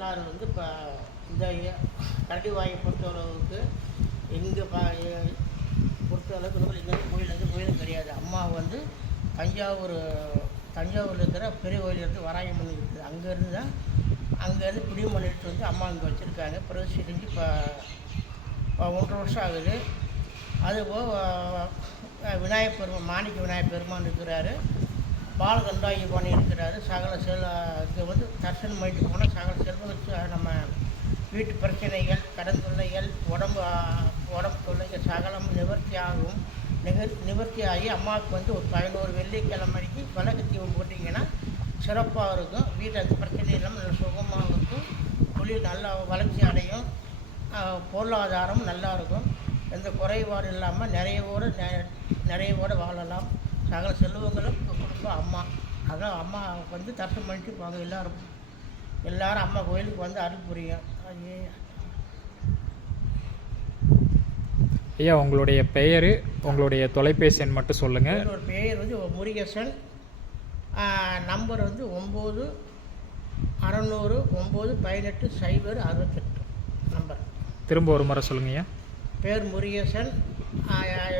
வரலாறு வந்து இப்போ இந்த கரடிவாயை பொறுத்தளவுக்கு எங்கே பொறுத்தளவுக்கு கோயில் கிடையாது. அம்மா வந்து தஞ்சாவூரில் இருக்கிற பெரிய கோயிலிருந்து வராயம்மன் இருக்குது. அங்கேருந்து புடிமண் எடுத்து வந்து அம்மா இங்கே வச்சுருக்காங்க. பிறகு செஞ்சு இப்போ 1.5 வருஷம் ஆகுது. அதுபோக மாணிக்க விநாயகர் பெருமான் இருக்கிறாரு. பாலகண்டாயுபாணி இருக்கிறாரு. இங்கே வந்து தரிசனம் பண்ணிட்டு போனால் சகல செல்வங்கள் நம்ம வீட்டு பிரச்சனைகள், கடன் தொல்லைகள், உடம்பு தொல்லைகள் சகலம் நிவர்த்தி ஆகி அம்மாவுக்கு வந்து ஒரு 11 வெள்ளிக்கிழமைக்கு விளக்கு தீபம் போட்டிங்கன்னா சிறப்பாக இருக்கும். வீட்டில் அந்த பிரச்சனை இல்லாமல் நல்ல சுகமாக இருக்கும். தொழில் நல்லா வளர்ச்சி அடையும். பொருளாதாரம் நல்லா இருக்கும். எந்த குறைபாடு இல்லாமல் நிறைவோடு வாழலாம். சகல செல்வங்களும் கொடுக்கும் அம்மா. அதான் அம்மா வந்து தரிசனம் பண்ணிட்டு போங்க. எல்லோரும் அம்மா கோயிலுக்கு வந்து அருள் புரியும். ஐயா, உங்களுடைய பெயர், உங்களுடைய தொலைபேசி எண் மட்டும் சொல்லுங்கள். என்னோட பெயர் வந்து முருகேசன். நம்பர் வந்து 9600 918 நம்பர். திரும்ப ஒரு முறை சொல்லுங்க ஐயா. பேர் முருகேசன்.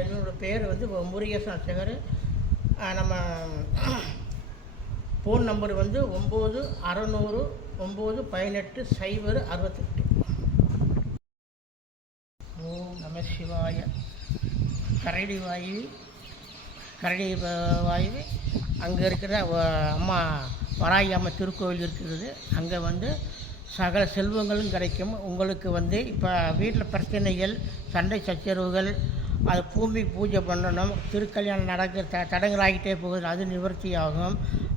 என்னோடய பேர் வந்து முருகேசன் சேகர். நம்ம ஃபோன் நம்பர் வந்து 9600 918 ஓம் நம சிவாய. கரடி வாயு அங்கே இருக்கிற அம்மா வராகி அம்மா திருக்கோவில் இருக்கிறது. அங்கே வந்து சகல செல்வங்களும் கிடைக்கும். உங்களுக்கு வந்து இப்போ வீட்டில் பிரச்சனைகள், சண்டை சச்சரவுகள், அது பூமி பூஜை பண்ணணும், திருக்கல்யாணம் நடக்கிற தடங்களாகிட்டே போகுது, அது நிவர்த்தி ஆகும்.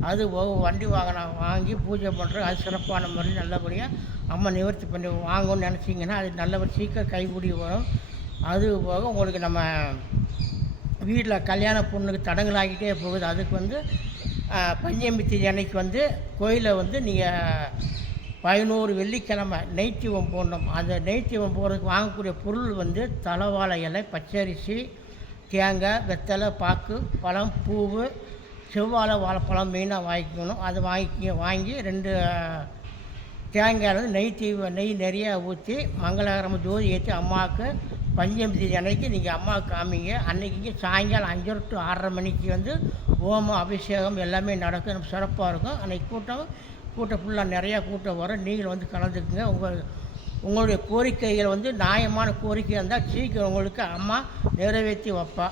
அது வண்டி வாகனம் வாங்கி பூஜை பண்ணுறது, அது சிறப்பான முறையில் நல்லபடியாக அம்மா நிவர்த்தி பண்ணி வாங்கணும்னு நினச்சிங்கன்னா அது நல்லபடி சீக்கிரம் கைகூடி வரும். அது போக உங்களுக்கு நம்ம வீட்டில் கல்யாண பொண்ணுக்கு தடங்களாகிட்டே போகுது. அதுக்கு வந்து பஞ்சமி தேதி அன்னைக்கு வந்து கோயிலில் வந்து நீங்கள் 11 வெள்ளிக்கிழமை நெய்த்தீபம் போடணும். அந்த நெய்த்தீபம் போடுறதுக்கு வாங்கக்கூடிய பொருள் வந்து தலவாழை இலை, பச்சரிசி, தேங்காய், வெத்தலை, பாக்கு, பழம், பூவு, செவ்வாழை, வாழைப்பழம் மெயினாக வாங்கிக்கணும். அது வாங்கி 2 தேங்காய் நெய் நிறையா ஊற்றி மங்களகரமாக ஜோதி ஏற்றி அம்மாவுக்கு பஞ்சமி தேதி அன்னைக்கு நீங்கள் அம்மாவுக்கு காமிங்க. அன்றைக்கி சாயங்காலம் 5 to 6:30 மணிக்கு வந்து ஹோமம், அபிஷேகம் எல்லாமே நடக்கும். நம்ம சிறப்பாக இருக்கும். அன்றைக்கி கூட்டம் ஃபுல்லாக நிறையா கூட்டம் வரும். நீங்கள் வந்து கலந்துக்குங்க. உங்களுடைய கோரிக்கைகள் வந்து நியாயமான கோரிக்கை இருந்தால் சீக்கிரம் உங்களுக்கு அம்மா நிறைவேற்றி வைப்பா.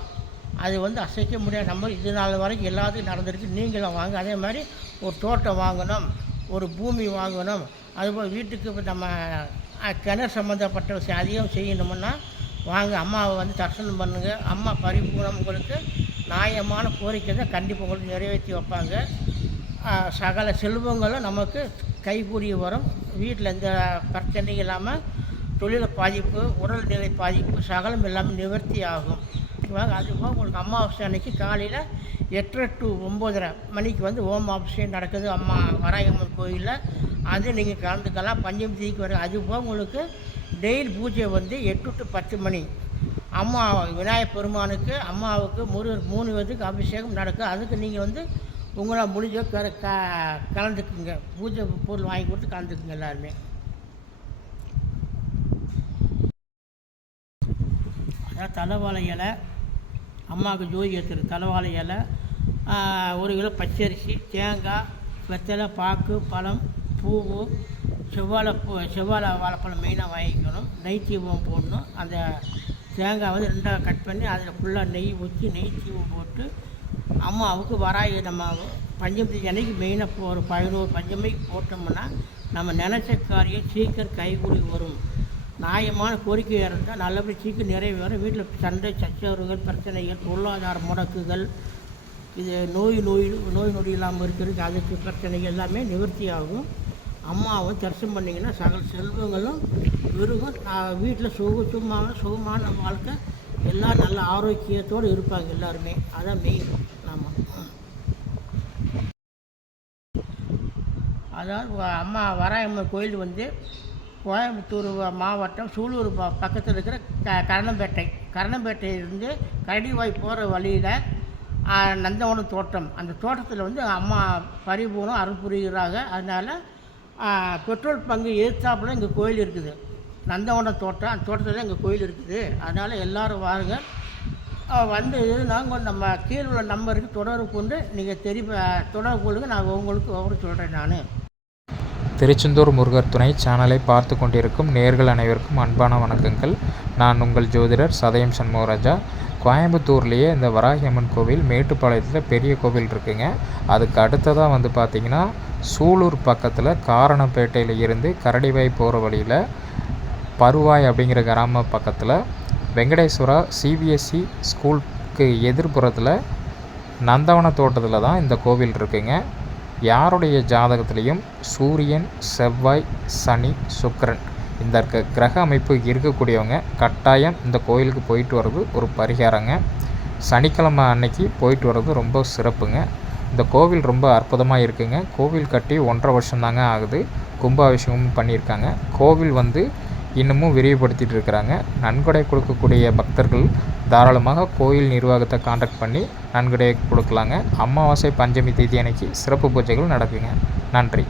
அது வந்து அசைக்க முடியாத நம்ம இது நாள் வரைக்கும் எல்லாத்துக்கும் நடந்திருக்கு. நீங்களும் வாங்க. அதே மாதிரி ஒரு தோட்டம் வாங்கணும், ஒரு பூமி வாங்கணும், அதுபோல் வீட்டுக்கு நம்ம கிணறு சம்மந்தப்பட்ட விஷயம் அதிகம் செய்யணுமுன்னா வாங்க, அம்மாவை வந்து தரிசனம் பண்ணுங்கள். அம்மா பரிபூர்ணம் உங்களுக்கு நியாயமான கோரிக்கை தான் கண்டிப்பாக உங்களுக்கு நிறைவேற்றி வைப்பாங்க. சகல செல்வங்களும் நமக்கு கைகூடி வரும். வீட்டில் எந்த பிரச்சனையும் இல்லாமல் தொழில் பாதிப்பு, உடல்நிலை பாதிப்பு சகலம் எல்லாமே நிவர்த்தி ஆகும். அதுபோக உங்களுக்கு அமாவாசை அன்னைக்கு காலையில் 8:30 to 9:30 மணிக்கு வந்து அபிஷேகம் நடக்குது அம்மா வராயம்மன் கோயிலில். அது நீங்கள் கலந்துக்கலாம். பஞ்சமி தேதிக்கு வரும். அதுபோக உங்களுக்கு டெய்லி பூஜை வந்து 8 to 10 மணி அம்மா விநாயகர் பெருமானுக்கு, அம்மாவுக்கு, முருகர் 3 பேருக்கு அபிஷேகம் நடக்கும். அதுக்கு நீங்கள் வந்து உங்களால் முடிஞ்ச கலந்துக்குங்க. பூஜை பொருள் வாங்கி கொடுத்து கலந்துக்குங்க எல்லாருமே. அதான் தலைவாழை இலை, அம்மாவுக்கு ஜோதி ஏற்றுறது தலைவாழை இலை, 1 கிலோ பச்சரிசி, தேங்காய், வெத்தலை, பாக்கு, பழம், பூவு, செவ்வாழை வாழைப்பழம் மெயினாக வாங்கிக்கணும். நெய் தீபம் போடணும். அந்த தேங்காய் வந்து 2ஆக கட் பண்ணி அதில் ஃபுல்லாக நெய் ஊற்றி நெய் தீபம் போட்டு அம்மாவுக்கு வராகி நம்ம பஞ்சமி தேதி அன்னைக்கு மெயினாக ஒரு 11 பஞ்சமிக்கு போட்டோம்னா நம்ம நினச்ச காரியம் சீக்கிரம் கைகூடி வரும். நியாயமான கோரிக்கையாக இருந்தால் நல்லபடி சீக்கிரம் நிறைவேறும். வீட்டில் சண்டை சச்சரவுகள், பிரச்சனைகள், பொருளாதார முடக்குகள், இது நோய் நொடி இல்லாமல் இருக்கிறதுக்கு அதுக்கு பிரச்சனைகள் எல்லாமே நிவர்த்தி ஆகும். அம்மாவை தரிசனம் பண்ணிங்கன்னா சகல செல்வங்களும் விரும்பும். வீட்டில் சுகமான வாழ்க்கை, எல்லாம் நல்ல ஆரோக்கியத்தோடு இருப்பாங்க எல்லாருமே. அதான் மெயின். ஆமாம். அதாவது அம்மா வராயம்மன் கோயில் வந்து கோயம்புத்தூர் மாவட்டம் சூலூர் பக்கத்தில் இருக்கிற கரணம்பேட்டையிலிருந்து கரடிவாய் போகிற வழியில் நந்தவனம் தோட்டம், அந்த தோட்டத்தில் வந்து அம்மா பரிபூர்ணம் அருள் புரிகிறாங்க. அதனால் பெட்ரோல் பங்கு எதிர்த்தாப்புல இங்கே கோயில் இருக்குது. நந்தவனம் தோட்டம், அந்த தோட்டத்தில் தான் எங்கள் கோயில் இருக்குது. அதனால் எல்லோரும் வாருங்க. வந்து நாங்கள் நம்ம கீழே உள்ள நம்பருக்கு தொடர்பு கொண்டு நீங்கள் தொடர்பு கொள்ளுங்க. நான் உங்களுக்கு ஒவ்வொரு சொல்கிறேன். நான் திருச்செந்தூர் முருகர் துணை சேனலை பார்த்து கொண்டிருக்கும் நேர்கள் அனைவருக்கும் அன்பான வணக்கங்கள். நான் உங்கள் ஜோதிடர் சதயம் சண்முகராஜா. கோயம்புத்தூர்லேயே இந்த வராகி அம்மன் கோவில் மேட்டுப்பாளையத்தில் பெரிய கோவில் இருக்குங்க. அதுக்கு அடுத்ததாக வந்து பார்த்திங்கன்னா சூலூர் பக்கத்தில் காரணப்பேட்டையில் இருந்து கரடிவாய் போகிற வழியில் பருவாய் அப்படிங்கிற கிராம பக்கத்தில் வெங்கடேஸ்வரா சிபிஎஸ்சி ஸ்கூலுக்கு எதிர்ப்புறத்தில் நந்தவன தோட்டத்தில் தான் இந்த கோவில் இருக்குங்க. யாருடைய ஜாதகத்திலையும் சூரியன், செவ்வாய், சனி, சுக்கிரன் இந்த கிரக அமைப்பு இருக்கக்கூடியவங்க கட்டாயம் இந்த கோயிலுக்கு போயிட்டு வர்றது ஒரு பரிகாரங்க. சனிக்கிழமை அன்னைக்கு போயிட்டு வர்றது ரொம்ப சிறப்புங்க. இந்த கோவில் ரொம்ப அற்புதமாக இருக்குங்க. கோவில் கட்டி 1.5 வருஷம்தாங்க ஆகுது. கும்பாபிஷேகமும் பண்ணியிருக்காங்க. கோவில் வந்து இன்னமும் விரிவுபடுத்திகிட்டு இருக்கிறாங்க. நன்கொடை கொடுக்கக்கூடிய பக்தர்கள் தாராளமாக கோயில் நிர்வாகத்தை காண்டாக்ட் பண்ணி நன்கொடை கொடுக்கலாங்க. அமாவாசை பஞ்சமி தேதி அன்னைக்கு சிறப்பு பூஜைகள் நடக்குங்க. நன்றி.